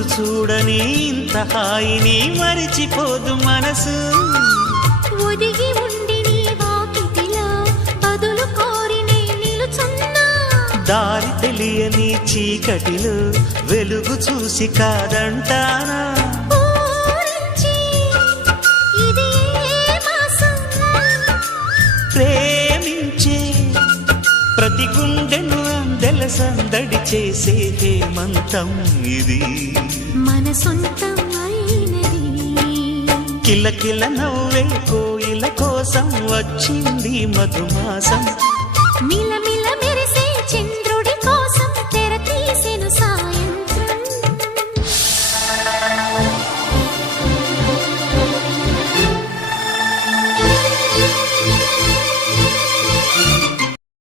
రోజు చూడని ఇంత హాయిని మరిచిపోదు మనసు. ఒదిగి ఉండి నీ వాకిటిలో బదులు కోరి నే నిలుచున్నా. దారి తెలియని చీకటిలో వెలుగు చూసి కాదంటానా. ఊరించి ఇది ఏ మాసం? ప్రేమించే ప్రతి గుండెను అందెల సందడి చేసే హేమంతం ఇది. మన సొంతం అయినది. కిలకిల నవ్వే కోయిల కోసం వచ్చింది మధుమాసం. మిలమిల